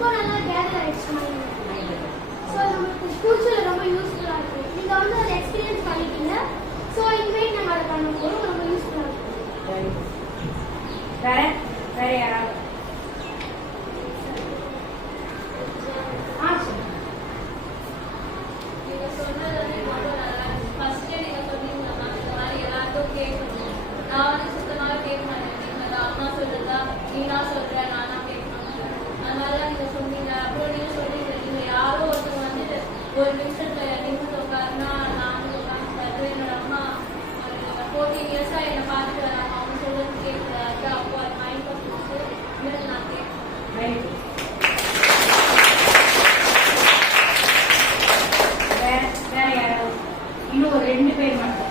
ரொம்ப நல்லா கேதர் ஆயிடுச்சு மைண்ட். ஸோ நமக்கு ஃபியூச்சரில் ரொம்ப யூஸ்ஃபுல்லாக இருக்கும். நீங்கள் வந்து அதை எக்ஸ்பீரியன்ஸ் பண்ணிட்டீங்க. ஸோ இனிமேல் நம்ம அதை பண்ணும்போது ரொம்ப யூஸ்ஃபுல்லாக இருக்கும். வேற வேற யாராவது ஒரு நிமிஷத்துல நிமிஷம் உட்காருனா நான் உட்காந்து என்னோட அம்மா ஒரு 14 இயர்ஸா என்னை பார்த்துட்டு வராங்க. அவங்க சொல்றது கேட்கக்கூடாது. அப்போ அது மைண்ட் கொடுத்து நான் கேட்கணும். வேற யாராவது இன்னும் ஒரு 2 பேர் மட்டும்